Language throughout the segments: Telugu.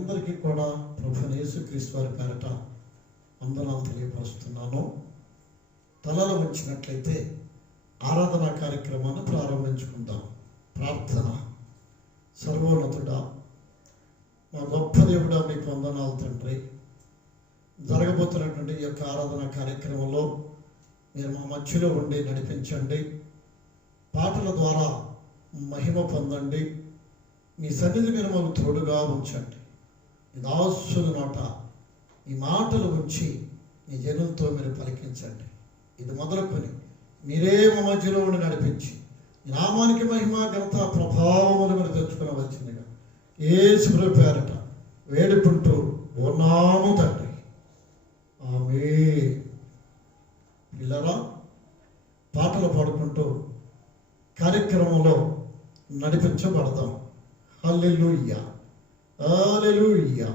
అందరికీ కూడా ప్రభువైన యేసుక్రీస్తు వారి పేరట వందనాలు తెలియపరుస్తున్నాను. తలలో ఉంచినట్లయితే ఆరాధన కార్యక్రమాన్ని ప్రారంభించుకుందాం. ప్రార్థన. సర్వోన్నతుడా, మా గొప్ప దేవుడా, మీకు వందనాలు తండ్రి. జరగబోతున్నటువంటి ఈ యొక్క ఆరాధన కార్యక్రమంలో మీరు మా మధ్యలో ఉండి నడిపించండి. పాటల ద్వారా మహిమ పొందండి. మీ సన్నిధి మీరు మాకు తోడుగా ఉంచండి. ఈ దాసుని నోట ఈ మాటలు ఉంచి మీ జనులతో మీరు పలికించండి. ఇది మొదలుకొని మీరే మా మధ్యలో ఉండి నడిపించి ఈ నామానికి మహిమ ఘనత ప్రభావములు మీరు తెచ్చుకుని వచ్చిందిగా యేసు పేరట వేడుకుంటూ ఉన్నాము తండ్రి. ఆమేన్. పిల్లరా, పాటలు పాడుకుంటూ కార్యక్రమంలో నడిపించబడతాం. హల్లెలూయా, హల్లెలూయా.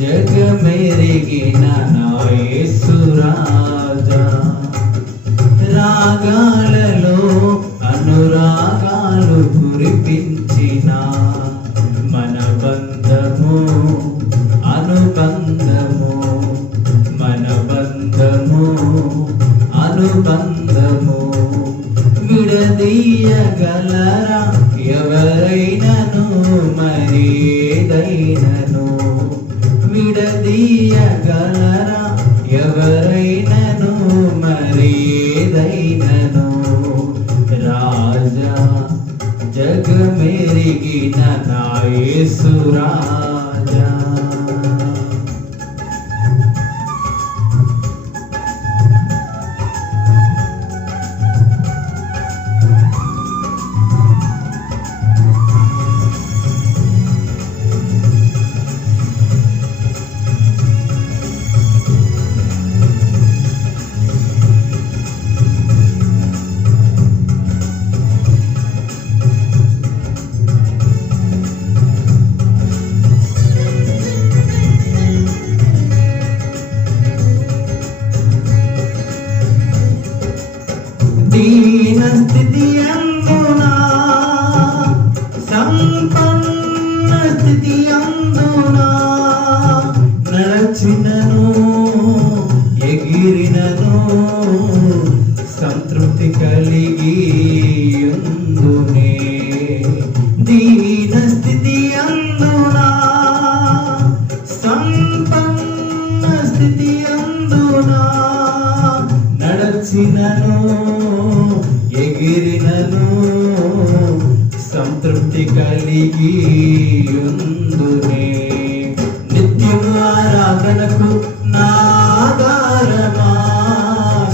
जग मेरे गिना యేసు రాజా, రాగాలలో అనురాగాలు కురిపించిన మన బంధము అనుబంధము, మన బంధము అనుబంధము. విడదీయగలరా ఎవరైనను మరేదైనను, విడదీయగలరా ఎవరైనను మరేదైనను. రాజా జగమెరిగిన నా యేసు రాజా. దీన స్థితి అందునా సంపన్న స్థితి అందునా, నడచినను ఎగిరినను సంతృప్తి కలిగి ఉందునే. దీన స్థితి అందునా సంపన్న స్థితి అందునా, నడచినను ఎగిరినను సంతృప్తి కలిగి ఉందునే. నిత్యము ఆరాధనకు నా ఆధారమా,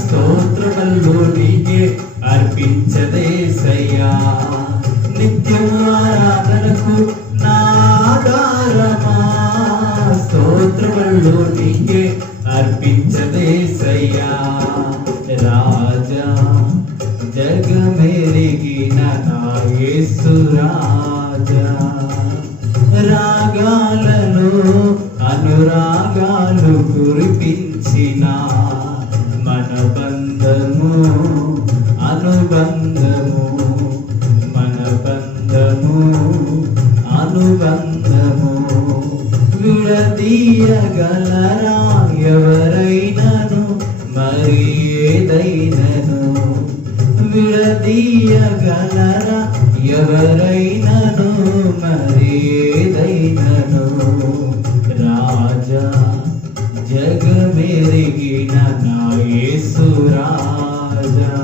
స్తోత్రములు నీకే అర్పించదేసయ్యా. నిత్యము ఆరాధనకు నా ఆధారమా, స్తోత్రములు నీకే అర్పించదేసయ్యా. రాజా జగమెరిగిన నా యేసు రాజా, రాగాలలో అనురాగాలు కురిపించిన మన బంధము అనుబంధము, మన బంధము అనుబంధము. విడదీయగలరా ఎవరైనను మరేదైనను, విడదీయగలరా ఎవరైనను మరేదైనను. రాజా జగమెరిగిన నా యేసు రాజా.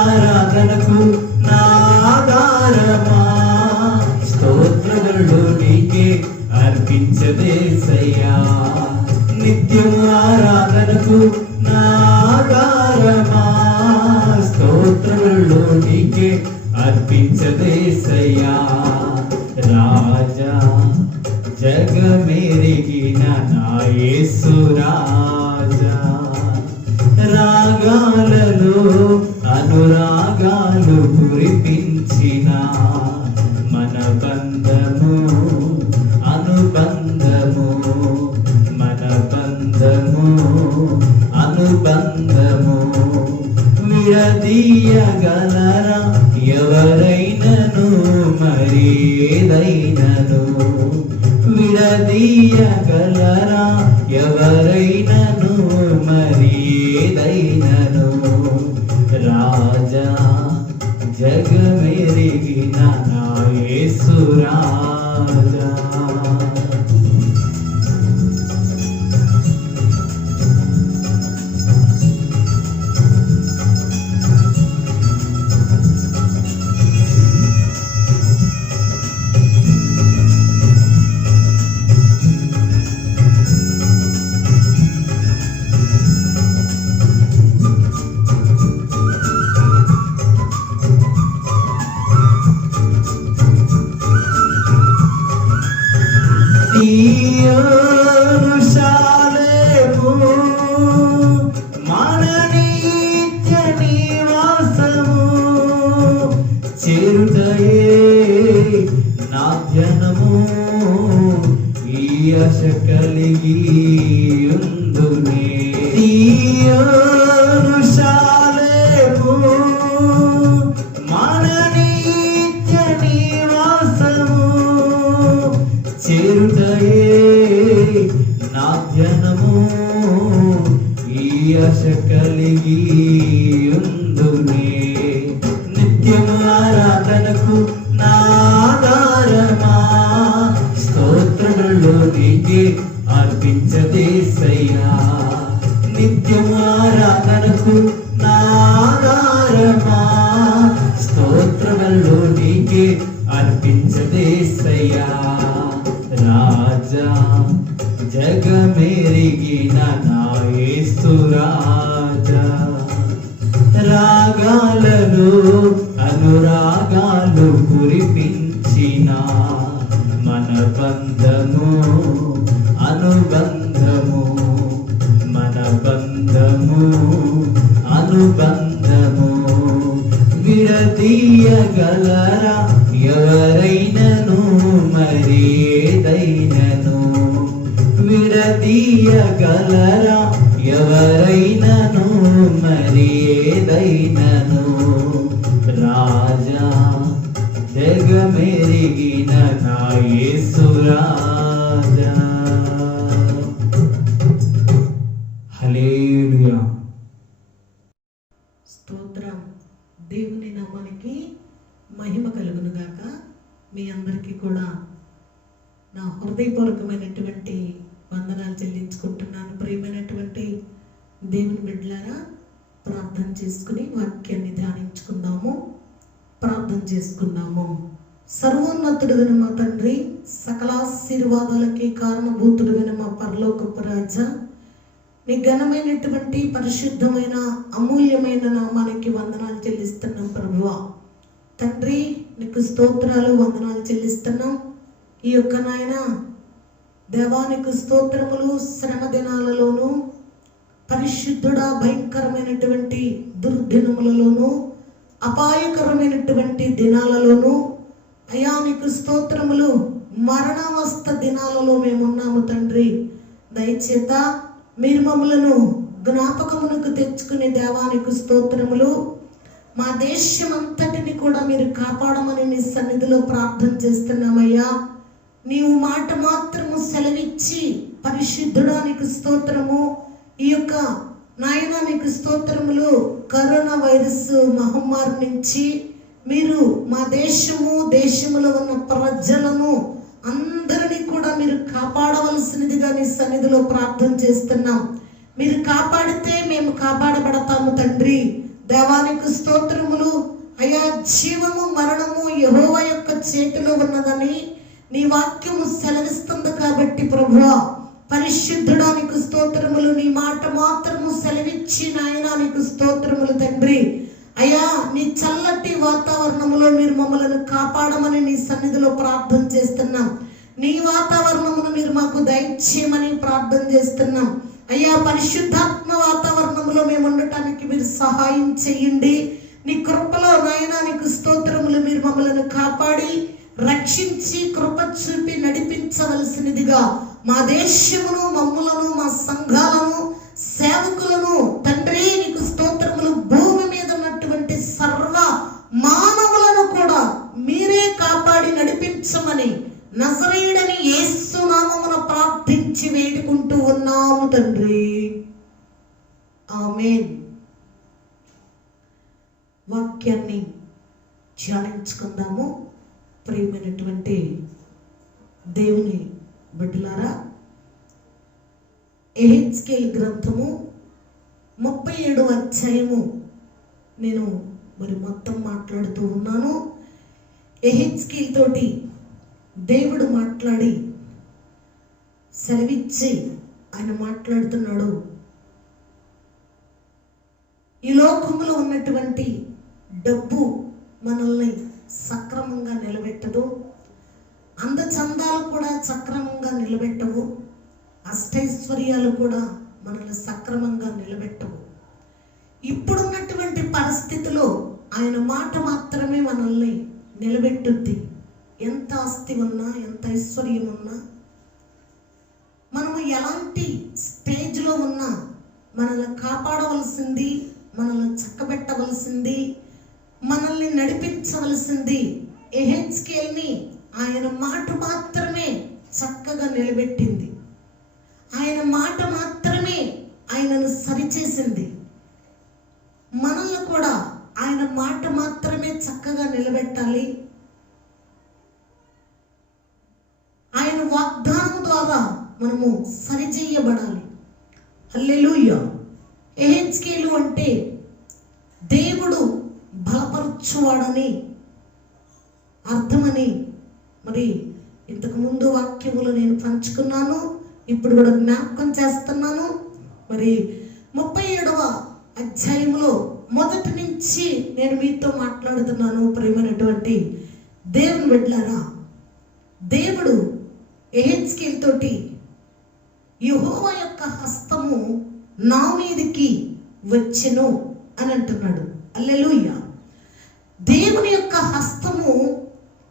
ఆరాధనకు నా ఆధారమా స్తోత్రములు నీకే అర్పించదేసయ్యా నిత్యం ఆరాధనకు నా ఆధారమా స్తోత్రములు నీకే అర్పించదేసయ్యా రాజా జగమెరిగిన నా యేసు రాజా రాగాలలో అనురాగాలు కురిపించిన మన బంధము అనుబంధము మన బంధము అనుబంధము విడదీయగలరా ఎవరైనను మరి ఏదైనను విడదీయగలరా ఎవరైనను మరి ఏదైనను రాజా జగమెరిగిన నా యేసు రాజా యెరూషలేము మన నిత్య నివాసము చేరుటయే నా ధ్యానము ఈ ఆశ కలిగి ఉందునే యెరూషలేము మన నిత్య నివాసము చేరుటయే నా ధ్యానము ఈ ఆశ కలిగి ఉందునే నిత్యము ఆరాధనకు నా ఆధారమా స్తోత్రములు నీకే అర్పించదేసయ్యా నిత్యము ఆరాధనకు నా ఆధారమా స్తోత్రములు నీకే అర్పించదేసయ్యా రాజా జగమెరిగిన నా యేసు రాజా రాగాలలో అనురాగాలు కురిపించిన మన బంధము అనుబంధము మన బంధము అనుబంధము విడదీయగలరా ఎవరైనను మరి ఏదైనను విడదీయగలరా ఎవరైనను మరి ఏదైనను రాజా జగమెరిగిన నా యేసు రాజా హల్లెలూయా స్తోత్రం. దేవుని నామానికి మహిమ కలుగును గాక. మీ అందరికీ కూడా నా హృదయపూర్వకమైనటువంటి వందనాలు చెల్లించుకుంటున్నాను. ప్రియమైనటువంటి దేవుని బిడ్డలారా, ప్రార్థన చేసుకుని వాక్యాన్ని ధ్యానించుకుందాము. ప్రార్థన చేసుకుందాము. సర్వోన్నతుడైన మా తండ్రి, సకలాశీర్వాదాలకి కారణభూతుడైన మా పరలోకపు రాజా, నీ ఘనమైనటువంటి పరిశుద్ధమైన అమూల్యమైన నామానికి వందనాలు చెల్లిస్తున్నాం ప్రభువా. తండ్రి, నీకు స్తోత్రాలు వందనాలు చెల్లిస్తున్నాం. ఈ యొక్క నాయన దేవానికి స్తోత్రములు. శ్రమ దినాలలోను, పరిశుద్ధుడా, భయంకరమైనటువంటి దుర్దినములలోను, అపాయకరమైనటువంటి దినాలలోను, అయా నీకు స్తోత్రములు. మరణావస్థ దినాలలో మేమున్నాము తండ్రి. దయచేత మీరు మమ్మలను జ్ఞాపకమునకు తెచ్చుకునే దేవానికి స్తోత్రములు. మా దేశం అంతటిని కూడా మీరు కాపాడమని నీ సన్నిధిలో ప్రార్థన చేస్తున్నామయ్యా. నీవు మాట మాత్రము సెలవిచ్చి, పరిశుద్ధుడా నీకు స్తోత్రము. ఈ యొక్క నాయన నీకు స్తోత్రములు. కరోనా వైరస్ మహమ్మారి నుంచి మీరు మా దేశములో ఉన్న ప్రజలను అందరినీ కూడా మీరు కాపాడవలసినదిగా నీ సన్నిధిలో ప్రార్థన చేస్తున్నాం. మీరు కాపాడితే మేము కాపాడబడతాము తండ్రి. దేవానికి స్తోత్రములు. అయా, జీవము మరణము యెహోవా యొక్క చేతిలో ఉన్నదని నీ వాక్యము సెలవిస్తుంది కాబట్టి ప్రభువా, పరిశుద్ధుడానికి స్తోత్రములు. నీ మాట మాత్రము సెలవిచ్చి నాయనా నీకు స్తోత్రములు తండ్రి. అయ్యా, నీ చల్లటి వాతావరణములో మీరు మమ్మల్ని కాపాడమని నీ సన్నిధిలో ప్రార్థన చేస్తున్నాం. నీ వాతావరణమును మీరు మాకు దయచేయమని ప్రార్థన చేస్తున్నాం. అయ్యా, పరిశుద్ధాత్మ వాతావరణంలో మేము ఉండటానికి మీరు సహాయం చేయండి. నీ కృపలో నాయనా నీకు స్తోత్రములు. మీరు మమ్మల్ని కాపాడి రక్షించి కృప చూపి నడిపించవలసినదిగా మా దేశమును, మమ్ములను, మా సంఘాలను, సేవకులను తండ్రి నీకు స్తోత్రములు. భూమి మీద ఉన్నటువంటి సర్వ మానవులను కూడా మీరే కాపాడి నడిపించమని నజరేయుడని యేసు నామమున ప్రార్థించి వేడుకుంటూ ఉన్నాము తండ్రి. ఆమేన్. వాక్యాన్ని ధ్యానించుకుందాము. ప్రియమైనటువంటి దేవుని బిడ్డలారా, యెహెజ్కేలు గ్రంథము 37వ అధ్యాయము నేను మొత్తం మాట్లాడుతూ ఉన్నాను. యెహెజ్కేలు తోటి దేవుడు మాట్లాడి సెలవిచ్చి ఆయన మాట్లాడుతున్నాడు. ఈ లోకములో ఉన్నటువంటి డబ్బు మనల్ని సక్రమంగా నిలబెట్టదు. అందచందాలు కూడా సక్రమంగా నిలబెట్టవు. అష్టైశ్వర్యాలు కూడా మనల్ని సక్రమంగా నిలబెట్టవు. ఇప్పుడున్నటువంటి పరిస్థితిలో ఆయన మాట మాత్రమే మనల్ని నిలబెట్టుద్ది. ఎంత ఆస్తి ఉన్నా, ఎంత ఐశ్వర్యం ఉన్నా, మనము ఎలాంటి స్టేజ్లో ఉన్నా మనల్ని కాపాడవలసింది, మనల్ని చక్కబెట్టవలసింది, మనల్ని నడిపించవలసింది యెహెజ్కేలుని ఆయన మాట మాత్రమే చక్కగా నిలబెట్టింది. ఆయన మాట మాత్రమే ఆయనను సరిచేసింది. మనల్ని కూడా ఆయన మాట మాత్రమే చక్కగా నిలబెట్టాలి. ఆయన వాగ్దానం ద్వారా మనము సరిచేయబడాలి. హల్లెలూయా. యెహెజ్కేలు అంటే దేవుడు బలపరచువాడని అర్థమని మరి ఇంతకు ముందు వాక్యములు నేను పంచుకున్నాను. ఇప్పుడు కూడా జ్ఞాపకం చేస్తున్నాను. మరి 37వ అధ్యాయంలో మొదటి నుంచి నేను మీతో మాట్లాడుతున్నాను. ప్రియమైనటువంటి దేవుని బిడ్డలారా, దేవుడు యెహెజ్కేలు తోటి యెహోవా యొక్క హస్తము నా మీదికి వచ్చెను అని అంటున్నాడు. హల్లెలూయా. దేవుని యొక్క హస్తము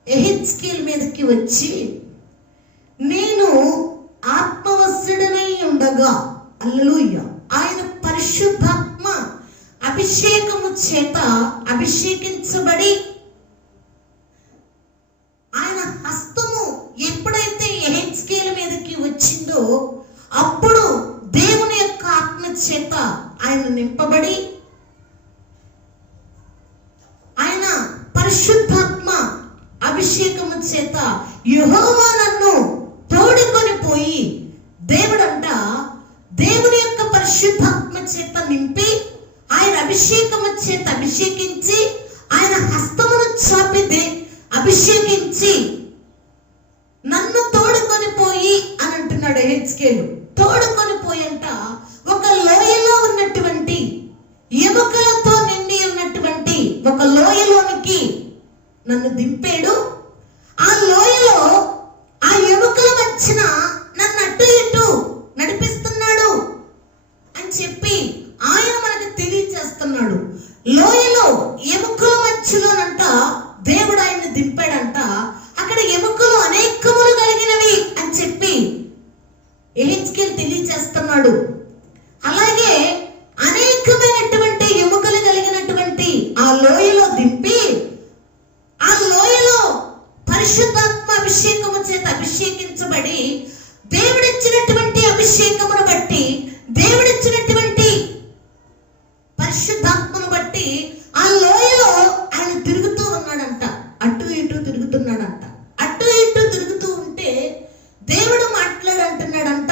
యెహెజ్కేలు మీదకి వచ్చి, నేను ఆత్మవశుడనై ఉండగా, హల్లెలూయా, ఆయన పరిశుద్ధాత్మ అభిషేకము చేత అభిషేకించబడి ఆయన హస్తము ఎప్పుడైతే యెహెజ్కేలు మీదకి వచ్చిందో అప్పుడు దేవుని యొక్క ఆత్మ చేత ఆయన నింపబడి ఆయన పరిశుద్ధాత్మ అభిషేకము చేత యెహోవా నన్ను తోడుకొని పోయి, దేవుడంట దేవుని యొక్క పరిశుద్ధాత్మ చేత నింపి ఆయన అభిషేకము చేత అభిషేకించి ఆయన హస్తమును చాపి అభిషేకించి నన్ను తోడుకొని పోయి అని అంటున్నాడు యెహెజ్కేలు. తోడుకొని పోయంట ఒక లోయలో ఉన్నటువంటి ఎముకలతో నిండి ఉన్నటువంటి ఒక లోయలోనికి నన్ను దింపాడు. ఆ లోయలో ఆ ఎముకల మధ్యన నన్ను అటు ఇటు నడిపిస్తున్నాడు అని చెప్పి ఆయన మనకు తెలియజేస్తున్నాడు. లోయలో ఎముకల మధ్యలోనంట దేవుడు ఆయన్ని దింపాడంట. అక్కడ ఎముకలు అనేకములు కలిగినవి అని చెప్పి యెహెజ్కేలు తెలియజేస్తున్నాడు. అలాగే అనేకమైనటువంటి ఎముకలు కలిగినటువంటి ఆ లోయలో దింపి ఆ లోయలో పరిశుద్ధాత్మ అభిషేకము చేత అభిషేకించబడి దేవుడిచ్చినటువంటి అభిషేకమును బట్టి, దేవుడిచ్చినటువంటి పరిశుద్ధాత్మను బట్టి ఆ లోయలో ఆయన తిరుగుతూ ఉన్నాడంట. అటు ఇటు తిరుగుతున్నాడంట. అటు ఇటు తిరుగుతూ ఉంటే దేవుడు మాట్లాడంటున్నాడంట,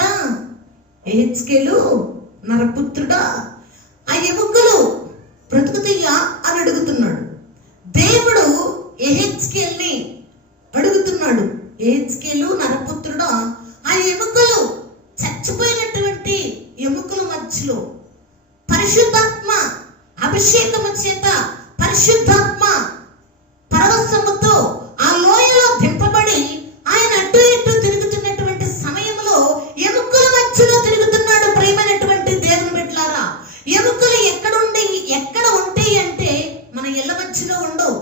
యెహెజ్కేలు నరపుత్రుడా, ఆ ఎముకలు బ్రతుకుతాయా యెహెజ్కేలు నరపుత్రుడా, ఆ ఎముకలు చచ్చిపోయినటువంటి ఎముకల మధ్యలో పరిశుద్ధాత్మ అభిషేకము చేత పరిశుద్ధాత్మ పరవశముతో ఆ లోయలో దింపబడి ఆయన అటు ఇటు తిరుగుతున్నటువంటి సమయంలో ఎముకల మధ్యలో తిరుగుతున్నాడు. ప్రియమైనటువంటి దేవుని బిడ్డలారా, ఎముకలు ఎక్కడ ఉంటాయి అంటే మన ఇళ్ళ మధ్యలో ఉండవు,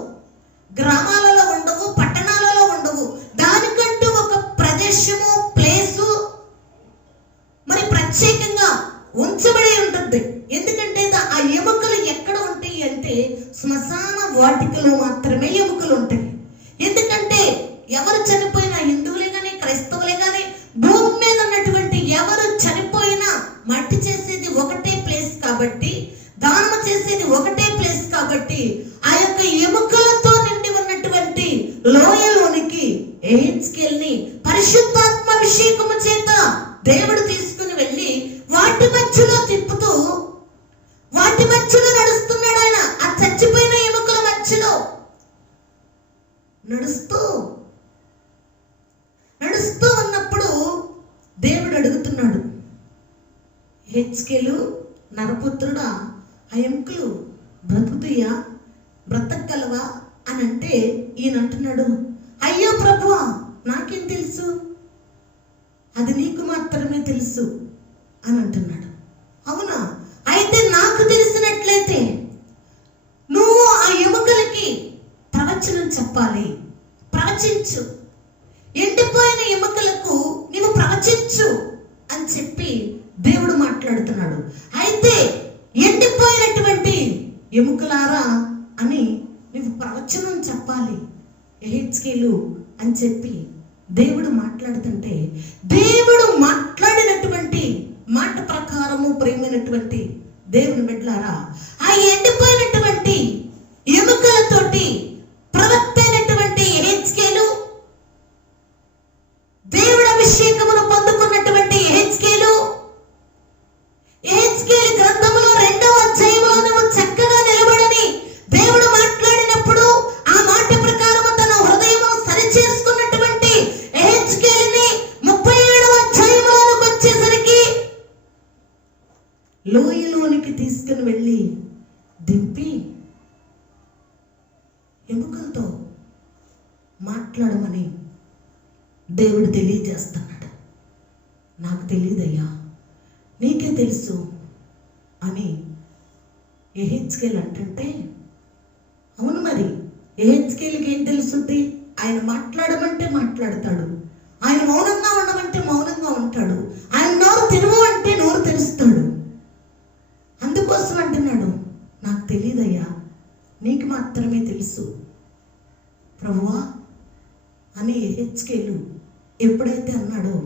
గ్రామాలలో ఉండవు, పట్టణాలలో ఉండవు. దానికంటూ ఒక ప్రదేశము, ప్లేసు మరి ప్రత్యేకంగా ఉంచబడి ఉంటుంది. ఎందుకంటే ఆ ఎముకలు ఎక్కడ ఉంటాయి అంటే శ్మశాన వాటికలో మాత్రమే ఎముకలు ఉంటాయి. ఎందుకంటే ఎవరు చనిపోయినా, హిందువులే కానీ క్రైస్తవులే కానీ, భూమి మీద ఉన్నటువంటి ఎవరు చనిపోయినా మట్టి చేసేది ఒకటే ప్లేస్ కాబట్టి, దానం చేసేది ఒకటే ప్లేస్ కాబట్టి, ఆ యొక్క ఎముకలతో నిండి ఉన్నటువంటి లోయలోనికి యెహెజ్కేలుని పరిశుద్ధాత్మ అభిషేకము చేత దేవుడు తీసుకుని వెళ్ళి వాటి మధ్యలో తిప్పుతూ, వాటి మధ్యలో నడుస్తున్నాడు. ఆయన ఆ చచ్చిపోయిన ఎముకల మధ్యలో నడుస్తూ ఉన్నప్పుడు దేవుడు అడుగుతున్నాడు, యెహెజ్కేలు నరపుత్రుడా, ఆ ఎముకలు బ్రతుకుతాయా, బ్రతకగలవా అని అంటే ఈయన అంటున్నాడు, అయ్యో ప్రభువా, నాకేం తెలుసు, అది నీకు మాత్రమే తెలుసు అని అంటున్నాడు. అవునా, అయితే నాకు తెలిసినట్లయితే నువ్వు ఆ ఎముకలకి ప్రవచనం చెప్పాలి, ప్రవచించు, ఎండిపోయిన ఎముకలకు నీవు ప్రవచించు అని చెప్పి దేవుడు మాట్లాడుతున్నాడు. అయితే ఎండిపోయినటువంటి ఎముకలారా అని నీవు ప్రవచనం చెప్పాలి యెహెజ్కేలు అని చెప్పి దేవుడు మాట్లాడుతుంటే, దేవుడు మాట్లాడినటువంటి మాట ప్రకారము ప్రేమైనటువంటి దేవుని బిడ్డలారా, ఆ ఎండిపోయినటువంటి ఎముకలతోటి ప్రవక్త అయినటువంటి యెహెజ్కేలు, దేవుడి అభిషేకమును పొందుకున్నటువంటి యెహెజ్కేలు గ్రంథములో 2వ అధ్యాయంలో నువ్వు చక్కగా నిలబడని దేవుడు మాట్లాడినప్పుడు ఆ మాట ప్రకారము తన హృదయము సరి చేసుకున్నటువంటి యెహెజ్కేలుని 37వ అధ్యాయంలోకి వచ్చేసరికి లోయలోనికి తీసుకుని వెళ్ళి దింపి ఎముకలతో మాట్లాడమని దేవుడు తెలియజేస్తున్నాడు. నాకు తెలియదయ్యా, నీకే తెలుసు అని యెహెజ్కేలు అంటుంటే, అవును మరి యెహెజ్కేలుకి ఏం తెలుసుద్ది? ఆయన మాట్లాడమంటే మాట్లాడతాడు, ఆయన మౌనంగా ఉండమంటే మౌనంగా ఉంటాడు, ఆయన నోరు తెరువు అంటే నోరు తెరుస్తాడు. అందుకోసం అంటున్నాడు, నాకు తెలియదయ్యా, నీకు మాత్రమే తెలుసు ప్రభువా అని యెహెజ్కేలు ఎప్పుడైతే అన్నాడో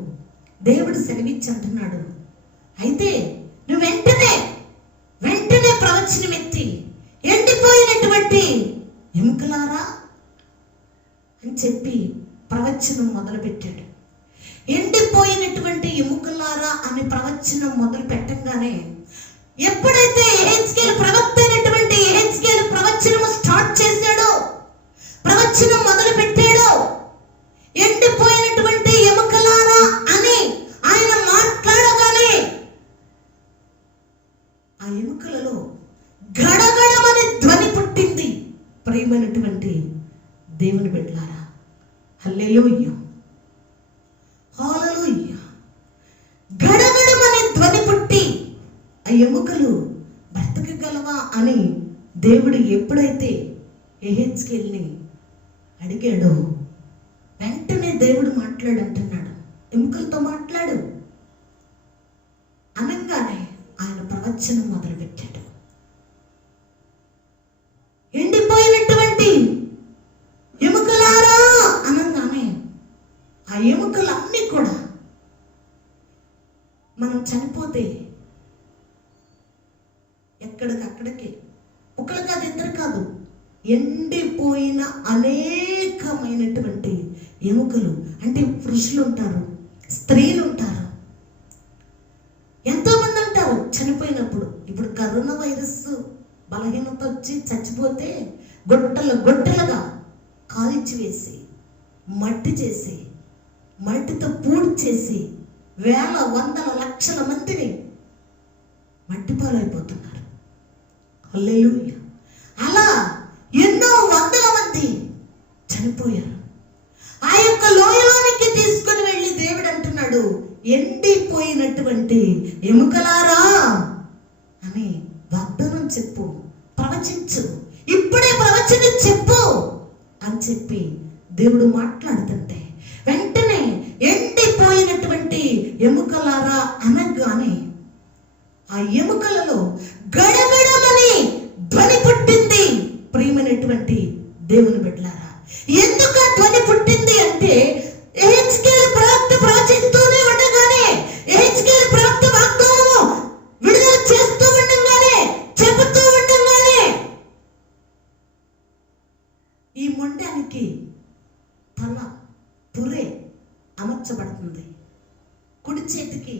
దేవుడు సెలవిచ్చి అంటున్నాడు, అయితే నువ్వు వెంటనే ప్రవచనం ఎత్తి ఎండిపోయినటువంటి ఎముకలారా అని చెప్పి ప్రవచనం మొదలుపెట్టాడు. ఎండిపోయినటువంటి ఎముకలారా అని ప్రవచనం మొదలు పెట్టంగానే ఎప్పుడైతే యెహెజ్కేలు ప్రవక్త అయినటువంటి యెహెజ్కేలు ప్రవచనం స్టార్ట్ చేశాడో, ప్రవచనం మొదలు పెట్టాడో, ఎండిపోయినటువంటి ఎముకలారా అని ఆయన మాట్లాడగానే ఆ ఎముకలలో గడగడమని ధ్వని పుట్టింది. ప్రియమైనటువంటి దేవుని బిడ్డలారా, హల్లెలూయా, హల్లెలూయా. గడగడమని ధ్వని పుట్టి ఆ ఎముకలు బ్రతకగలవా అని దేవుడు ఎప్పుడైతే యెహెజ్కేలుని అడిగాడో వెంటనే దేవుడు మాట్లాడంటున్నాడు, ఎముకలతో మాట్లాడు అనగానే ఆయన ప్రవచనం మొదలుపెట్టాడు. ఎండిపోయినటువంటి ఎముకలారా అనగానే ఆ ఎముకలన్నీ కూడా, మనం చనిపోతే ఎక్కడికక్కడికి ఒకరు కాదు, ఇద్దరు కాదు, ఎండిపోయిన అనేకమైనటువంటి ఎముకలు, అంటే పురుషులు ఉంటారు, స్త్రీలు ఉంటారు, ఎంతో మంది ఉంటారు చనిపోయినప్పుడు. ఇప్పుడు కరోనా వైరస్ బలహీనత వచ్చి చచ్చిపోతే గొట్టలుగా కాల్చి వేసి మట్టి చేసి మట్టితో పూడి చేసి వేల వందల లక్షల మందిని మట్టిపాలైపోతున్నారు. హల్లెలూయా. అలా ఎన్నో వందల మంది చనిపోయారు. ఆ యొక్క లోయలోనికి తీసుకుని వెళ్ళి దేవుడు అంటున్నాడు, ఎండిపోయినటువంటి ఎముకలారా అని వాగ్దానం చెప్పు, ప్రవచించు, ఇప్పుడే ప్రవచన చెప్పు అని చెప్పి దేవుడు మాట్లాడుతుంటే వెంటనే ఎండిపోయినటువంటి ఎముకలారా అనగానే ఆ ఎముకలలో గడగడమని ధ్వని పుట్టింది. ప్రియమైనటువంటి దేవుని బిడ్డలారా, ఎందుకు ఆ ధ్వని పుట్టింది అంటే యెహెజ్కేలు ప్రవక్త ప్రవచిస్తూనే ఉండగానే, యెహెజ్కేలు ప్రవక్త వాగ్దానం విడుదల చేస్తూ ఉండగానే, చెబుతూ ఉండగానే ఈ మొండానికి తల పురే అమర్చబడుతుంది. కుడి చేతికి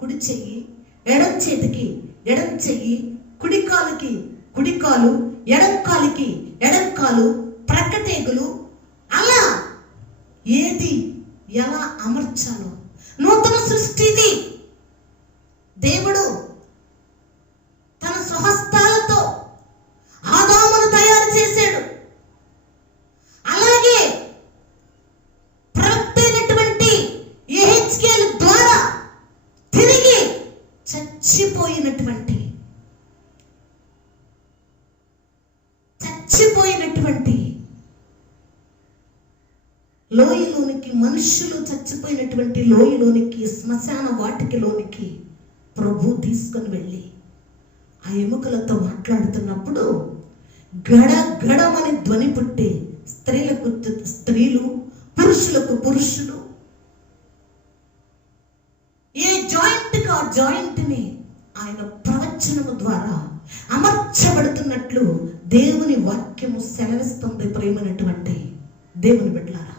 కుడి చెయ్యి, ఎడం చేతికి ఎడం చెయ్యి, కుడి కాలుకి కుడి కాలు, ఎడం కాలుకి ఎడం కాలు, ప్రక్కటేగులు, అలా ఏది ఎలా అమర్చాలో నూతన సృష్టి ఇది. దేవుడు తన స్వహస్తాలతో ఆదామును తయారు చేశాడు. అలాగే ప్రవక్త అయినటువంటి యెహెజ్కేలు ద్వారా తిరిగి చచ్చిపోయినటువంటి లోయలోనికి, మనుషులు చచ్చిపోయినటువంటి లోయలోనికి, శ్మశాన వాటికలోనికి ప్రభు తీసుకుని వెళ్ళి ఆ ఎముకలతో మాట్లాడుతున్నప్పుడు గడ గడమని ధ్వని పుట్టి స్త్రీలకు స్త్రీలు, పురుషులకు పురుషులు, ఏ జాయింట్కి ఆ జాయింట్ని ఆయన ప్రవచనము ద్వారా అమర్చబడుతున్నట్లు దేవుని వాక్యము సెలవిస్తుంది. ప్రేమైనటువంటి దేవుని బిడ్డలారా,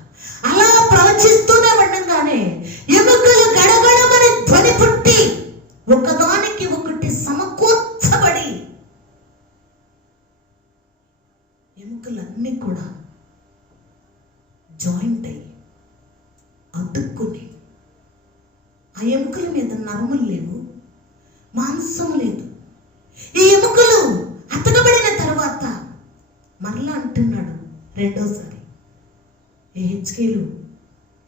అలా ప్రవచిస్తూనే ఉండగానే ఎముకలు గడగడమని ధ్వని పుట్టి ఒకదానికి ఒకటి సమకూర్చబడి ఎముకలన్నీ కూడా జాయింట్ అయ్యి అతుక్కుని, ఆ ఎముకల మీద నరములు లేవు, మాంసం లేదు. ఈ ఎముకలు అతకబడిన తర్వాత మరలా అంటున్నాడు రెండోసారి, యెహెజ్కేలు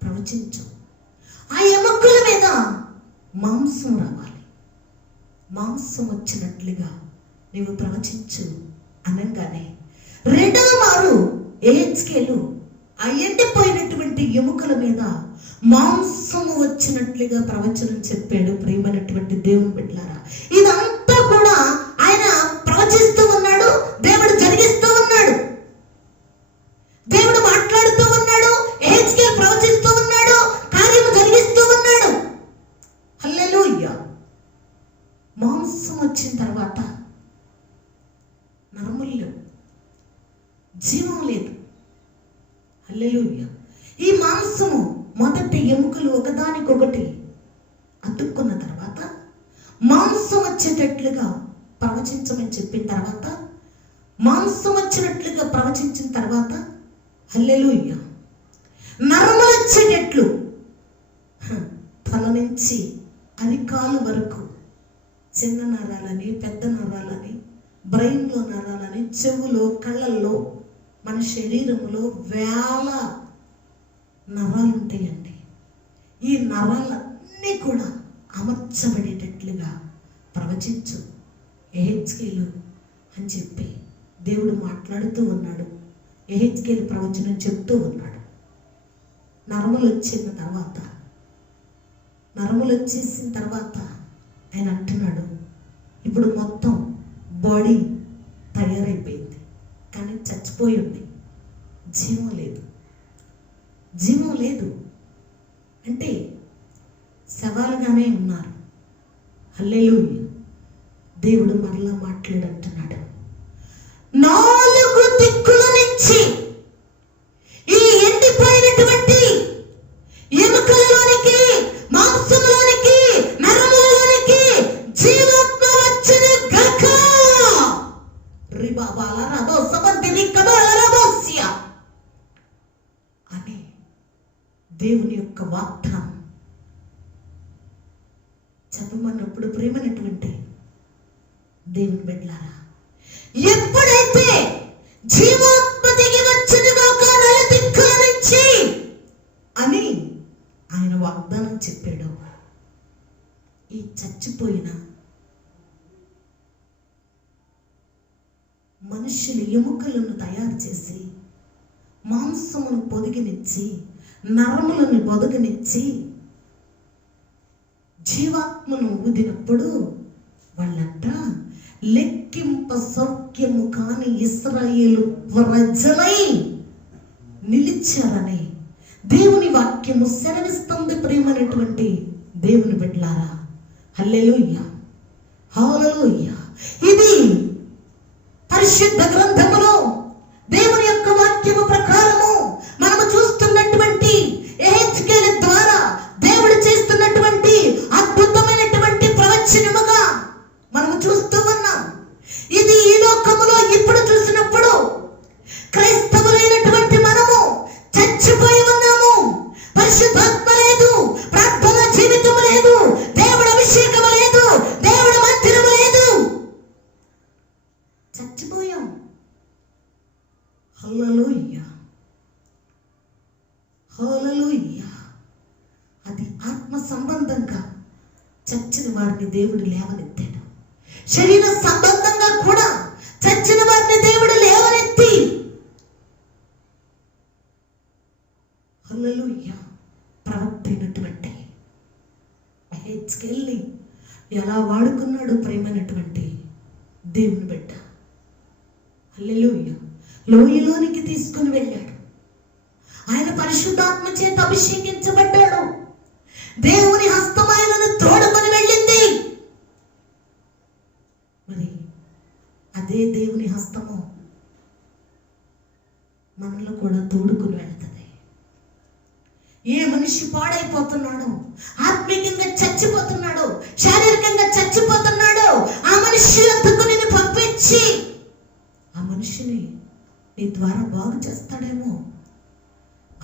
ప్రవచించు, ఆ ఎముకల మీద మాంసం రావాలి, మాంసం వచ్చినట్లుగా నీవు ప్రవచించు అనగానే రెండవ మారు యెహెజ్కేలు ఆ ఎండిపోయినటువంటి ఎముకల మీద మాంసము వచ్చినట్లుగా ప్రవచనం చెప్పాడు. ప్రియమైనటువంటి దేవుని బిడ్డలారా, ఇదంతా కూడా ఆయన ప్రవచిస్తూ ఉన్నాడు, దేవుడు జరిగిస్తూ ఉన్నాడు, దేవుడు మాట్లాడుతూ ఉన్నాడు, యెహెజ్కేలు ప్రవచిస్తూ ఉన్నాడు, కార్యము జరిగిస్తూ ఉన్నాడు. హల్లెలూయా. మాంసం వచ్చిన తర్వాత నరములు లేవు, జీవం లేదు. హల్లెలూయా. ఈ మాంసము మొదటి ఎముకలు ఒకదానికొకటి అతుక్కున్న తర్వాత మాంసం వచ్చేటట్లుగా ప్రవచించమని చెప్పిన తర్వాత, మాంసం వచ్చినట్లుగా ప్రవచించిన తర్వాత, హల్లెలూయా, నరములు వచ్చేటట్లు తల నుంచి అరికాలు వరకు చిన్న నరాలని, పెద్ద నరాలని, బ్రెయిన్లో నరాలని, చెవులో, కళ్ళల్లో, మన శరీరంలో వేల నరాలు ఉంటాయండి. ఈ నరాలన్నీ కూడా అమర్చబడేటట్లుగా ప్రవచించు యెహెజ్కేలు అని చెప్పి దేవుడు మాట్లాడుతూ ఉన్నాడు. యెహెజ్కేలు ప్రవచనం చెప్తూ ఉన్నాడు. నరములు వచ్చేసిన తర్వాత, నరములు వచ్చేసిన తర్వాత ఆయన అంటున్నాడు, ఇప్పుడు మొత్తం బాడీ తయారైపోయింది, కానీ చచ్చిపోయి ఉంది, జీవం లేదు. జీవం లేదు అంటే శవాలుగానే ఉన్నారు. హల్లెలూయా. దేవుడు మరలా మాట్లాడంటున్నాడు, 4 దిక్కుల నుంచి ఈ ఎండిపోయినటువంటి ఎముకలలోనికి, మాంసంలోనికి, నరములలోనికి జీవాత్మ వచ్చిన గాక. రిబాబాల రబో సబద్దిని కబల రబోసియా అని దేవుని యొక్క వాగ్దానం చెప్పమన్నప్పుడు ప్రేమైనటువంటి దేవుని బిడ్డలారా, ఎప్పుడైతే జీవాత్మ దిగి వచ్చునుగాక నలుదిక్కుల నుంచి అని ఆయన వాగ్దానం చెప్పాడు, ఈ చచ్చిపోయిన మనుషులు ఎముకలను తయారు చేసి మాంసమును పొదిగినిచ్చి నరములను పొదగనిచ్చి జీవాత్మను ఊదినప్పుడు వాళ్ళంట లెక్కింప సౌఖ్యము కాని ఇశ్రాయేలు ప్రజలై నిలిచారని దేవుని వాక్యము సెలవిస్తుంది. ప్రియమైనటువంటి దేవుని బిడ్డలారా, హల్లెలూయా, హల్లెలూయా. ఇది పరిశుద్ధ గ్రంథములో దేవుని యొక్క వాక్యము ప్రకారము మనము చూస్తున్నటువంటి యెహెజ్కేలు ద్వారా దేవుడు చేస్తున్నటువంటి అద్భుతమైనటువంటి ప్రవచనముగా మనము చూస్తూ ఉన్నాం. ఇది ఈ లోకములో ఇప్పుడు చూసినప్పుడు క్రైస్తవులైనటువంటి మనము చచ్చిపోయి ఉన్నాము. పరిశుద్ధాత్మ లేదు, ప్రార్థన జీవితం లేదు, దేవుడి అభిషేకం లేదు, దేవుడి మందిరం లేదు, చచ్చిపోయాం. హల్లెలూయా, హల్లెలూయా. అది ఆత్మ సంబంధంగా చచ్చిన వారిని దేవుడు లేవనెత్తాడు. శరీర సంబంధంగా కూడా చచ్చిన వారిని దేవుడు లేవనెత్తి హల్లెలూయా ప్రవక్త అయినటువంటి యెహెజ్కేలుని ఎలా వాడుకున్నాడు ప్రేమైనటువంటి దేవుని బిడ్డ. హల్లెలూయా. లోయలోనికి తీసుకుని వెళ్ళాడు. ఆయన పరిశుద్ధాత్మ చేత అభిషేకించబడ్డాడు. దేవుని హస్తం ఆయనను తోడుకొని వెళ్ళింది. మరి అదే దేవుని హస్తము మనలో కూడా తోడుకుని వెళ్తుంది. ఏ మనిషి పాడైపోతున్నాడో, ఆత్మీయంగా చచ్చిపోతున్నాడో, శారీరకంగా చచ్చిపోతున్నాడో, ఆ మనిషి వద్దకు నేను పంపించి ఆ మనిషిని నీ ద్వారా బాగు చేస్తాడేమో.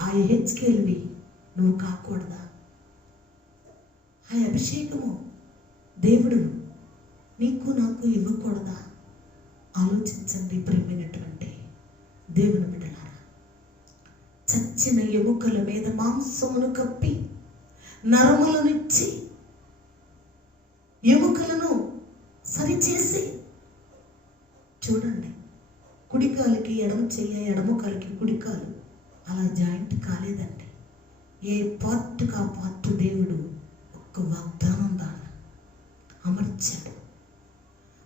ఆ యెహెజ్కేలువి నువ్వు కాకూడదా? ఆ అభిషేకము దేవుడు నీకు నాకు ఇవ్వకూడదా? ఆలోచించండి ప్రియమైనటువంటి దేవుని బిడ్డలారా. చచ్చిన ఎముకల మీద మాంసమును కప్పి నరములనిచ్చి ఎముకలను సరిచేసి, చూడండి, కుడికాలికి ఎడమ చెయ్య, ఎడమ కాలికి కుడికాలు అలా జాయింట్ కాలేదండి. ఏ పార్ట్కి ఆ పార్ట్ దేవుడు ఒక్క వాగ్దానం ద్వారా అమర్చాడు.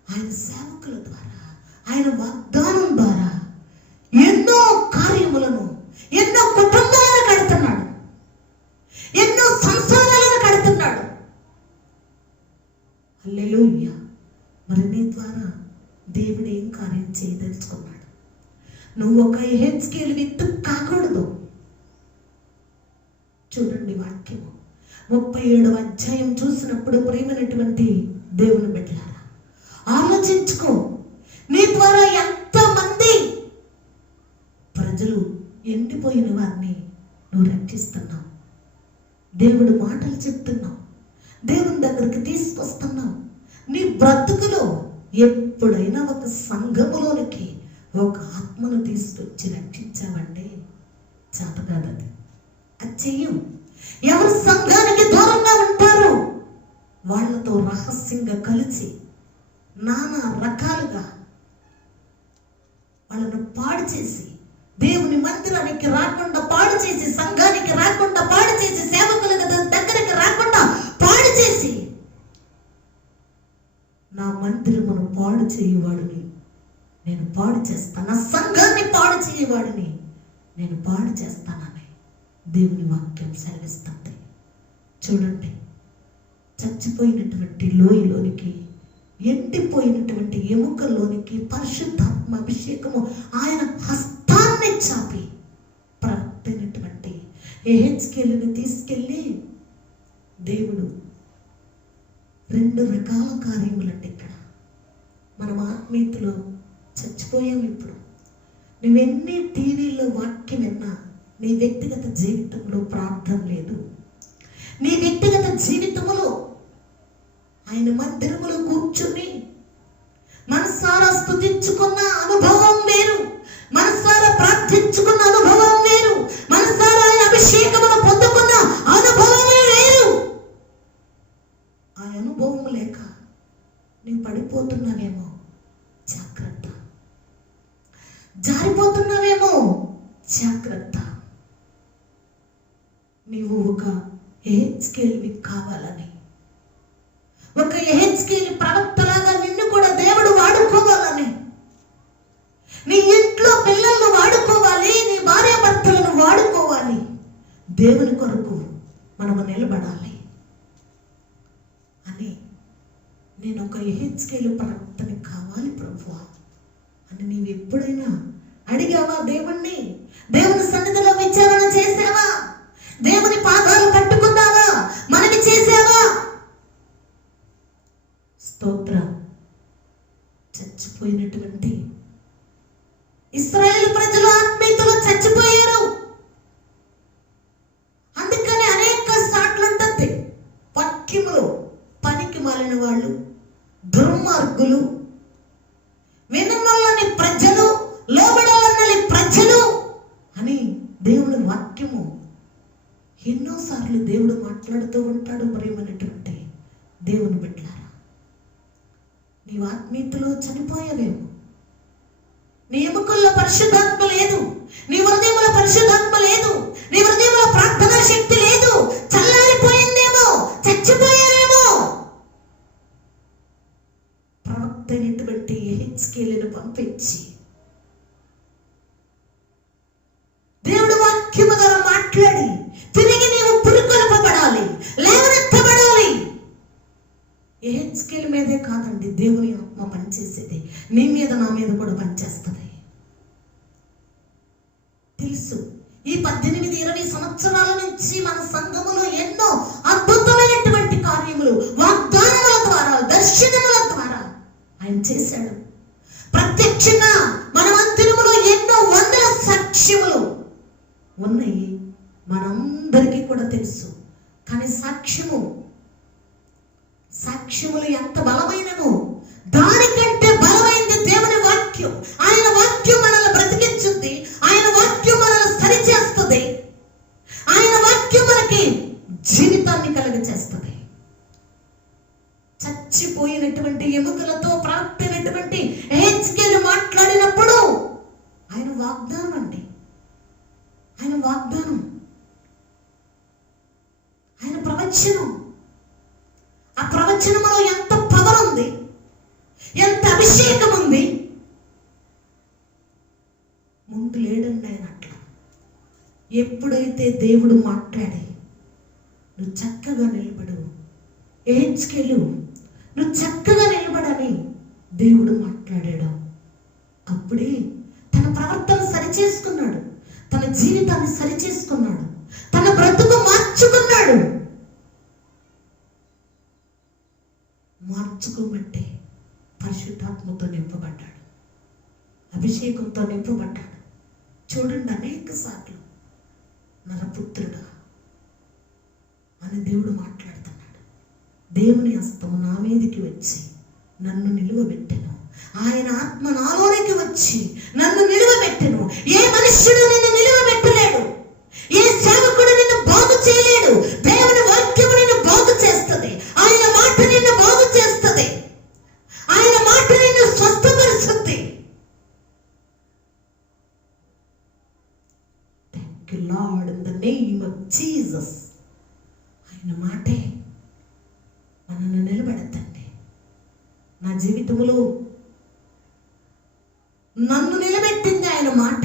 ఆయన సేవకుల ద్వారా, ఆయన వాగ్దానం ద్వారా ఎన్నో కార్యములను, ఎన్నో కుటుంబాలను కడుతున్నాడు, ఎన్నో సంసారాలను కడుతున్నాడు. హల్లెలూయా. మరి నీ ద్వారా దేవుడు ఏం కార్యం చేయదలుచుకున్నాడు? నువ్వు ఒక యెహెజ్కేలు విత్తు కాకూడదు. చూడండి వాక్యము 37వ అధ్యాయం చూసినప్పుడు ప్రేమైనటువంటి దేవుని బిడ్డలారా, ఆలోచించుకో. నీ ద్వారా ఎంతమంది ప్రజలు ఎండిపోయిన వారిని నువ్వు రక్షిస్తున్నావు. దేవుడు మాటలు చెప్తున్నావు, దేవుని దగ్గరికి తీసుకొస్తున్నావు. నీ బ్రతుకులో ఎప్పుడైనా ఒక సంఘములోనికి ఒక ఆత్మను తీసుకొచ్చి రక్షించావంటే చేత కాదది. అది చెయ్యం. ఎవరు సంఘానికి దూరంగా ఉంటారో వాళ్ళతో రహస్యంగా కలిసి నానా రకాలుగా వాళ్ళను పాడు చేసి, దేవుని మందిరానికి రాకుండా పాడు చేసి, సంఘానికి రాకుండా పాడు చేసి, సేవకుల దగ్గరికి రాకుండా పాడు చేసి, నా మందిరమును పాడు చేయవాడిని నేను పాడు చేస్తాను, నా సంఘాన్ని పాడు చేయవాడిని నేను పాడు చేస్తానని దేవుని వాక్యం సెలవిస్తుంది. చూడండి, చచ్చిపోయినటువంటి లోయలోనికి, ఎండిపోయినటువంటి ఎముకల్లోనికి పరిశుద్ధాత్మ అభిషేకము ఆయన హస్తాన్ని చాపి ప్రవక్తైనటువంటి యెహెజ్కేలుని తీసుకెళ్ళి దేవుడు 2 రకాల కార్యములండి. ఇక్కడ మనం ఆత్మీయతలో చచ్చిపోయాం. ఇప్పుడు నువ్వెన్ని టీవీల్లో వాక్యం విన్నా, నీ వ్యక్తిగత జీవితంలో ప్రార్థన లేదు. నీ వ్యక్తిగత జీవితంలో ఆయన మందిరములో కూర్చుని మనసారా స్తుతించుకున్న అనుభవం వేరు, మనసారా ప్రార్థించుకున్న అనుభవం వేరు, మనసారా ఆయన అభిషేకమును పొందుకున్న అనుభవమే వేరు. ఆ అనుభవం లేక నీవు పడిపోతున్నావేమో, జాగ్రత్త. జారిపోతున్నావేమో, జాగ్రత్త. నీవు ఒక యెహెజ్కేలువి కావాలని, ఒక యెహెజ్కేలు ప్రవక్తలాగా నిన్ను కూడా దేవుడు వాడుకోవాలని, నీ ఇంట్లో పిల్లలను వాడుకోవాలి, నీ భార్యాభర్తలను వాడుకోవాలి. దేవుని కొరకు మనము నిలబడాలి అని, నేను ఒక యెహెజ్కేలు ప్రవక్తని కావాలి ప్రభువా అని నీవు ఎప్పుడైనా అడిగావా దేవుణ్ణి? దేవుని సన్నిధిలో విచారణ చేసావా? దేవుని పాదాలు పట్టుకున్నావా? మనవి చేసావా? స్తోత్రం. చచ్చిపోయినటువంటి ఇశ్రాయేలు ప్రజలు ఆత్మీయతలో చచ్చిపోయారు. అందుకని అనేక సార్లు ఉంటుంది, వాక్యములు పనికి మాలిన వాళ్ళు, దుర్మార్గులు, వినమల్లని ప్రజలు, లోబడాలన్నని ప్రజలు అని దేవుని వాక్యము ఎన్నోసార్లు దేవుడు మాట్లాడుతూ ఉంటాడు. ప్రేమనేటువంటి దేవుని బిడ్డలారా, నీవు ఆత్మీయతలో చనిపోయావేమో, నీ ఎముకల్లో పరిశుద్ధాత్మ లేదు, నీ హృదయంలో పరిశుద్ధాత్మ లేదు, నీ హృదయంలో ప్రార్థనా శక్తి లేదు, చల్లారిపోయిందేమో, చచ్చిపోయావేమో. ప్రవక్త అయినటువంటి యెహెజ్కేలును పంపించి దేవుడు వాక్యము ద్వారా మాట్లాడి తిరిగి నీవు పురుకొల్పబడాలి, లేవనెత్తబడాలి. యెహెజ్కేలు మీదే కాదండి దేవుని ఆత్మ పనిచేసేది, నీ మీద నా మీద కూడా పనిచేస్తుంది. తెలుసు, ఈ 18-20 సంవత్సరాల నుంచి మన సంఘములో ఎన్నో అద్భుతమైనటువంటి కార్యములు వాగ్దానముల ద్వారా, దర్శనముల ద్వారా ఆయన చేశాడు. ప్రత్యక్షంగా మన మందిరములో ఎన్నో వందల సాక్ష్యములు ఉన్నాయి, మనందరికీ కూడా తెలుసు. కానీ సాక్ష్యములు ఎంత బలమైనవో దానికంటే బలమైంది దేవుని వాక్యం. ఆయన వాక్యం మనల్ని బ్రతికించుద్ది, ఆయన వాక్యం మనల్ని సరిచేస్తుంది, ఆయన వాక్యం మనకి జీవితాన్ని కలుగచేస్తుంది. చచ్చిపోయినటువంటి ఎముకలతో ప్రాప్తమైనటువంటి యెహెజ్కేలు మాట్లాడినప్పుడు ఆయన వాగ్దానం అండి, ఆయన వాగ్దానం, ఆయన ప్రవచనం. ఆ ప్రవచనంలో ఎంత పవర్ ఉంది, ఎంత అభిషేకం ఉంది. ముందు లేడండి ఆయన అట్లా. ఎప్పుడైతే దేవుడు మాట్లాడి నువ్వు చక్కగా నిలబడు యెహెజ్కేలు, నువ్వు చక్కగా నిలబడని దేవుడు మాట్లాడాడు, అప్పుడే తన ప్రవర్తన సరిచేసుకున్నాడు, తన జీవితాన్ని సరిచేసుకున్నాడు, తన బ్రతుకు మార్చుకున్నాడు. మార్చుకోమంటే పరిశుద్ధాత్మతో నింపబడ్డాడు, అభిషేకంతో నింపబడ్డాడు. చూడండి, అనేక సార్లు నరపుత్రుడా అని దేవుడు మాట్లాడుతున్నాడు. దేవుని హస్తం నా మీదికి వచ్చి నన్ను నిలువబెట్టెను, ఆయన ఆత్మ నాలోనికి వచ్చి నన్ను నిలువబెట్టెను. ఏ మనుష్యుడు నిన్ను నిలువబెట్టలేడు, ఏ సేవకుడు నిన్ను బాగు చేయలేడు. దేవుని వాక్యము నిన్ను బాగు చేస్తుంది, ఆయన మాట నిన్ను బాగు చేస్తుంది, ఆయన మాట నిన్ను స్వస్థపరుస్తుంది. Thank you Lord, in the name of Jesus. ఆయన మాటే మనల్ని నిలబెడతండి. నా జీవితంలో నన్ను నిలబెట్టింది ఆయన మాట,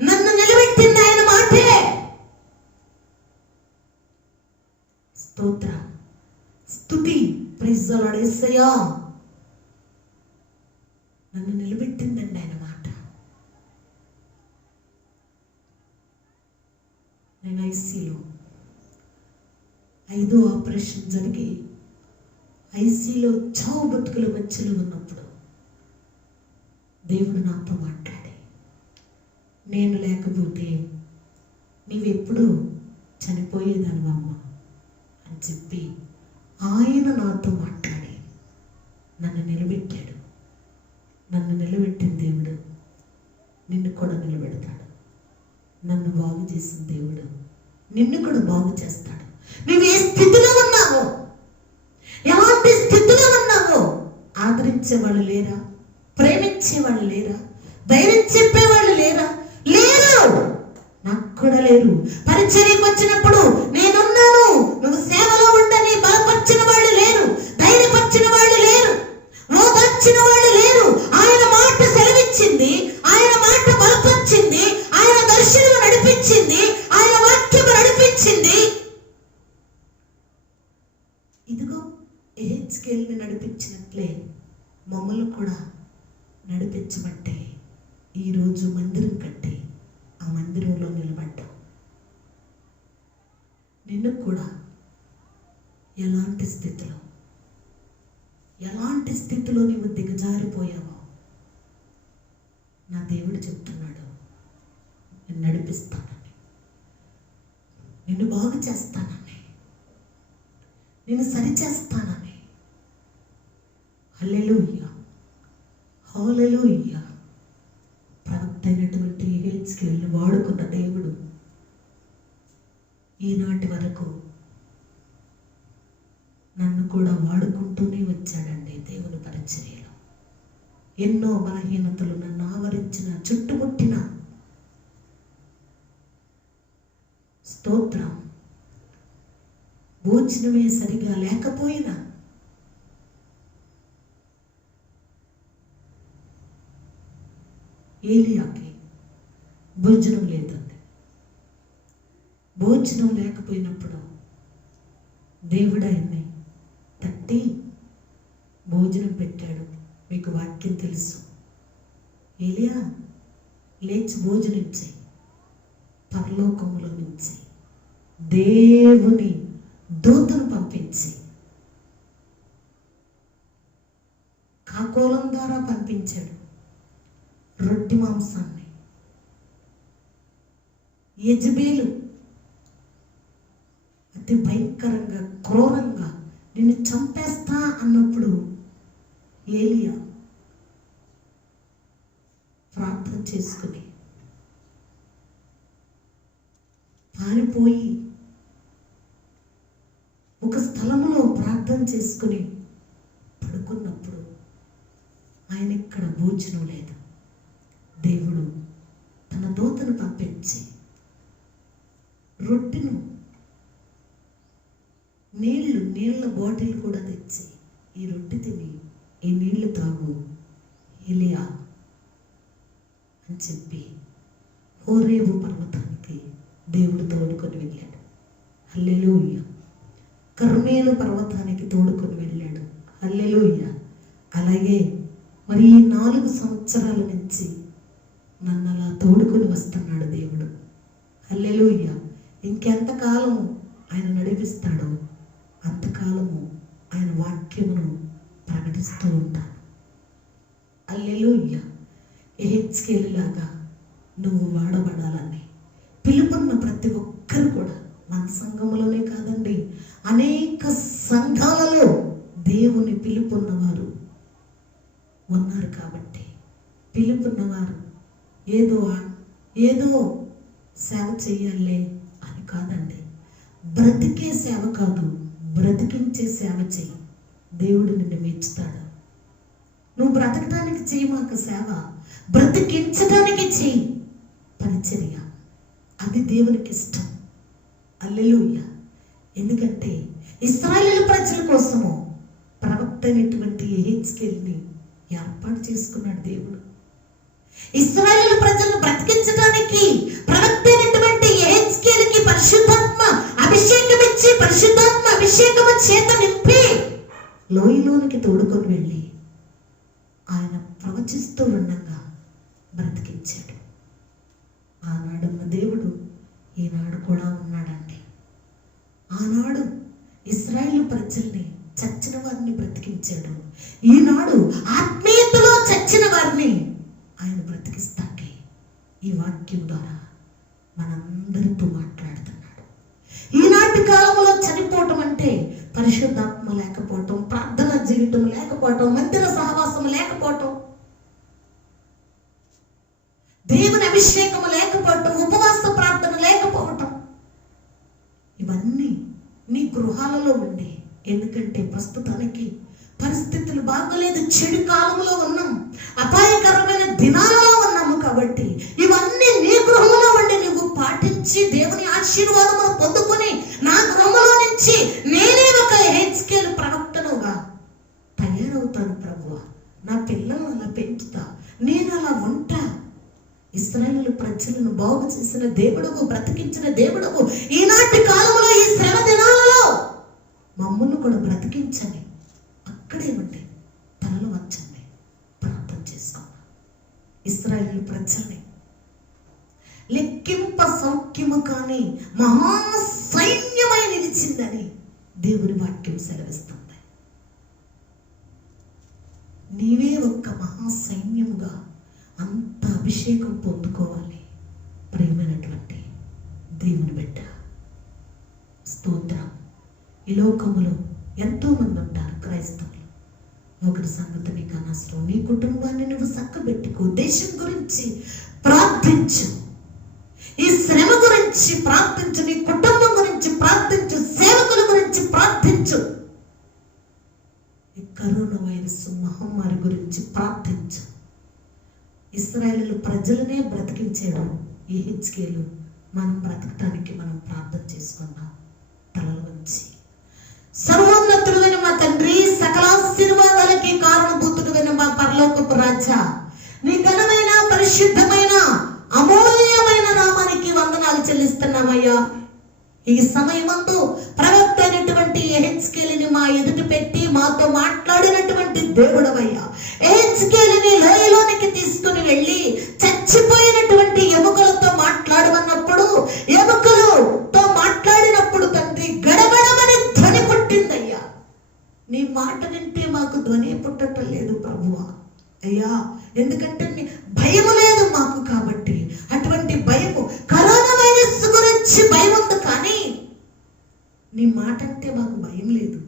నన్ను నిలబెట్టింది ఆయన మాటే. స్తోత్ర, స్తుతి, ప్రైజ్ ది లార్డ్. యేసయ్యా, నన్ను నిలబెట్టిందండి ఆయన మాట. నేను ఐసీలో 5వ ఆపరేషన్ జరిగి ఐసీలో చావు బతుకుల మధ్యలో ఉన్నప్పుడు దేవుడు నాతో మాట్లాడి, నేను లేకపోతే నీవెప్పుడు చనిపోయేదానివమ్మ అని చెప్పి ఆయన నాతో మాట్లాడి నన్ను నిలబెట్టాడు. నన్ను నిలబెట్టిన దేవుడు నిన్ను కూడా నిలబెడతాడు. నన్ను బాగు చేసిన దేవుడు నిన్ను కూడా బాగు చేస్తాడు. నువ్వు ఏ స్థితిలో ఉన్నావో, ఎలాంటి స్థితిలో ఉన్నావో ఆదరించే వాళ్ళు లేరా? ప్రేమించే వాళ్ళు లేరా? ధైర్యం చెప్పేవాళ్ళు లేరా? లేరు. నాకు కూడా లేరు. పరిచర్యకు వచ్చినప్పుడు నేనున్నాను, నువ్వు సేవలో ఉండని బలపరిచిన వాళ్ళు లేరు, ధైర్యపరిచిన వాళ్ళు లేరు, ఓదార్చిన వాళ్ళు లేరు. ఆయన మాట సెలవిచ్చింది, ఆయన మాట బలపరిచింది, ఆయన దర్శనం నడిపించింది, ఆయన వాక్యం నడిపించింది. ఇదిగో ఎహెచ్కేల్ని నడిపించినట్లే మమ్మల్ని కూడా నడిపించబట్టే ఈరోజు మందిరం కట్టి ఆ మందిరంలో నిలబడ్డాం. నిన్ను కూడా ఎలాంటి స్థితిలో నీవు దిగజారిపోయావో నా దేవుడు చెప్తున్నాడు, నేను నడిపిస్తానని, నిన్ను బాగు చేస్తానని, నిన్ను సరిచేస్తానని. హల్లెలూయా, హల్లెలూయా. ప్రవక్త అయినటువంటి ఎహెచ్కేలును వాడుకున్న దేవుడు ఈనాటి వరకు నన్ను కూడా వాడుకుంటూనే వచ్చాడండి. దేవుని పరిచర్యలో ఎన్నో బలహీనతలు నన్ను ఆవరించిన, చుట్టుముట్టిన, స్తోత్రం, భోజనమే సరిగా లేకపోయినా ఏలియాకి భోజనం లేదండి. భోజనం లేకపోయినప్పుడు దేవుడు ఆయన్ని తట్టి భోజనం పెట్టాడు. మీకు వాక్యం తెలుసు. ఏలియా లేచి భోజనించి పరలోకములో నుంచి దేవుని దూతను పంపించి కాకోలం ద్వారా పంపించాడు రొట్టె మాంసాన్ని. యెజబేలు అతి భయంకరంగా, క్రూరంగా నిన్ను చంపేస్తా అన్నప్పుడు ఏలియా ప్రార్థన చేసుకుని పారిపోయి ఒక స్థలంలో ప్రార్థన చేసుకుని పడుకున్నప్పుడు ఆయన ఇక్కడ భోజనం లేదు. దేవుడు తన దూతను పంపించి రొట్టెను, నీళ్ళ బాటిల్ కూడా తెచ్చి, ఈ రొట్టె తిని ఈ నీళ్లు తాగు ఏలియా అని చెప్పి హోరేబు పర్వతానికి దేవుడు తోడుకొని వెళ్ళాడు. హల్లెలూయా. కర్మేలు పర్వతానికి తోడుకొని వెళ్ళాడు. హల్లెలూయా. అలాగే మరి ఈ 4 సంవత్సరాల నుంచి నన్ను అలా తోడుకొని వస్తున్నాడు దేవుడు. హల్లెలూయా. ఇంకెంతకాలము ఆయన నడిపిస్తాడో అంతకాలము ఆయన వాక్యమును ప్రకటిస్తూ ఉంటాను. హల్లెలూయా. ఎహెచ్కేలులాగా నువ్వు వాడబడాలని పిలుపున్న ప్రతి ఒక్కరు కూడా, మన సంఘములోనే కాదండి, అనేక సంఘాలలో దేవుని పిలుపున్నవారు ఉన్నారు. కాబట్టి పిలుపున్నవారు ఏదో సేవ చెయ్యాలే అని కాదండి. బ్రతికే సేవ కాదు, బ్రతికించే సేవ చెయ్యి. దేవుడు నిన్ను మెచ్చుతాడు. నువ్వు బ్రతకడానికి చెయ్యి మాకు సేవ, బ్రతికించడానికి చెయ్యి పరిచర్య. అది దేవునికి ఇష్టం. హల్లెలూయా. ఎందుకంటే ఇశ్రాయేలు ప్రజల కోసము ప్రవక్త అయినటువంటి ఎహెచ్కేలుని ఏర్పాటు చేసుకున్నాడు దేవుడు. ఇశ్రాయేలు ప్రజలను బ్రతికించడానికి ప్రవక్త అయినటువంటి ఎహెచ్కేలుకి పరిశుద్ధాత్మ అభిషేకం ఇచ్చి, పరిశుద్ధాత్మ అభిషేకము చేత నింపి లోయలోనికి తోడుకొని వెళ్ళి ఆయన ప్రవచిస్తూ ఉండగా బ్రతికించాడు. ఆనాడున్న దేవుడు ఈనాడు కూడా ఉన్నాడండి. ఆనాడు ఇశ్రాయేలు ప్రజల్ని, చచ్చిన వారిని బ్రతికించాడు. ఈనాడు ఆత్మీయతలో చచ్చిన వారిని ఆయన బ్రతికిస్తాకే ఈ వాక్యం ద్వారా మనందరితో మాట్లాడుతున్నాడు. ఈనాటి కాలంలో చనిపోవటం అంటే పరిశుద్ధాత్మ లేకపోవటం, ప్రార్థన జీవితం లేకపోవటం, మందిర సహవాసం లేకపోవటం, దేవుని అభిషేకం లేకపోవటం, ఉపవాస ప్రార్థన లేకపోవటం, ఇవన్నీ నీ గృహాలలో ఉండే. ఎందుకంటే ప్రస్తుతానికి పరిస్థితులు బాగోలేదు, చెడు కాలంలో ఉన్నాం, అపాయకరమైన దినాలలో ఉన్నాము. కాబట్టి ఇవన్నీ నీ గృహంలో ఉండి నువ్వు పాటించి దేవుని ఆశీర్వాదమును పొందుకొని నా గృహంలో నుంచి నేనే ఒక హెచ్కేల్ ప్రవక్తనుగా తయారవుతాను ప్రభువా. నా పిల్లలను అలా పెంచుతా, నేను అలా ఉంటా. ఇశ్రాయేలు ప్రజలను బాగు చేసిన దేవుడవు, బ్రతికించిన దేవుడవు, ఈనాటి కాలంలో ఈ శ్రమ దినాలలో మమ్మల్ని కూడా బ్రతికించని. అక్కడేమంటే తలలు వచ్చండి, ప్రార్థన చేసుకున్నాం. ఇశ్రాయేలు ప్రజల్ని లెక్కింప సౌఖ్యము కానీ మహాసైన్యమై నిలిచిందని దేవుని వాక్యం సెలవిస్తుంది. నీవే ఒక్క మహాసైన్యముగా అంత అభిషేకం పొందుకోవాలి. ప్రియమైనటువంటి దేవుని బిడ్డ, స్తోత్రం. ఈ లోకములో ఎంతో మంది ఉంటారు క్రైస్తవులు. ఒకరి సంగతి నీకు అనవసరం. నీ కుటుంబాన్ని నువ్వు చక్కబెట్టుకో. దేశం గురించి ప్రార్థించు, ఈ శ్రమ గురించి ప్రార్థించు, నీ కుటుంబం గురించి ప్రార్థించు, సేవకుల గురించి ప్రార్థించు, ఈ కరోనా వైరస్ మహమ్మారి గురించి ప్రార్థించు. ఇశ్రాయేలు ప్రజలనే బ్రతికించాడు ఈ హెచ్కేలు. మనం బ్రతకటానికి మనం ప్రార్థన చేసుకున్నాం. తలల నుంచి సర్వోన్నతుడైన మా తండ్రి, సకల ఆశీర్వాదాలకి కారణభూతుడైన మా పరలోకపు రాజా, నీ ఘనమైన పరిశుద్ధమైన అమూల్యమైన నామానికి వందనాలు చెల్లిస్తున్నామయ్యా. ఈ సమయమందు ప్రవక్త అయినటువంటి యెహెజ్కేలుని మా ఎదుట పెట్టి మాతో మాట్లాడినటువంటి దేవుడవయ్యా. యెహెజ్కేలుని లోయలోనికి తీసుకుని వెళ్ళి చచ్చిపోయినటువంటి ఎముకలతో మాట్లాడమన్నప్పుడు, ఎముకలతో మాట్లాడినప్పుడు తండ్రి గడగడమని ధ్వని పుట్టిందయ్యా. నీ మాట వింటే మాకు ధ్వని పుట్టడం లేదు ప్రభువా. అయ్యా, ఎందుకంటే భయం లేదు మాకు. కాబట్టి అటువంటి భయము, కరోనా వైరస్ గురించి భయం ఉంది, కానీ నీ మాట అంటే మాకు భయం లేదు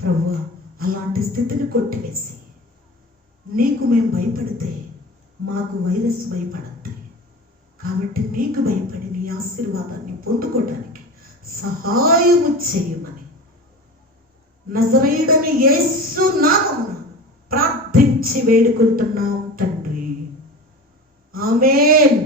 ప్రభువా. అలాంటి స్థితిని కొట్టివేసి నీకు మేము భయపడితే మాకు వైరస్ భయపడద్దు. కాబట్టి నీకు భయపడి నీ ఆశీర్వాదాన్ని పొందుకోవడానికి సహాయము చేయమని నజరేయుడైన యేసు నామమున ప్రార్థించి వేడుకుంటున్నాం తండ్రి. ఆమేన్.